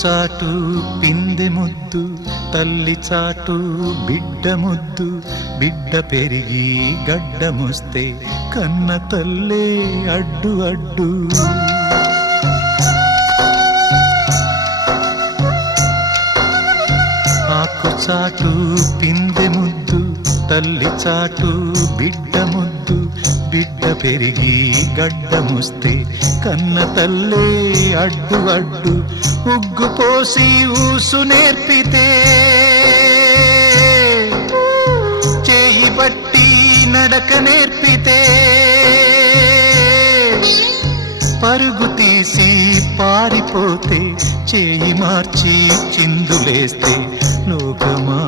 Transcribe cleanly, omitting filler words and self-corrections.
చాటు పిందె ముద్దు, తల్లి చాటు బిడ్డ ముద్దు. బిడ్డ పెరిగి గడ్డముస్తే కన్న తల్లే అడ్డు అడ్డు. ఆకు చాటు పిందె ముద్దు, తల్లి చాటు బిడ్డ ముద్దు. బిడ్డ పెరిగి గడ్డముస్తే కన్న తల్లే అడ్డు అడ్డు. ఉగ్గు పోసి ఊసు నేర్పితే, చేయి బట్టి నడక నేర్పితే, పరుగు తీసి పారిపోతే, చేయి మార్చి చిందులేస్తే లోకమా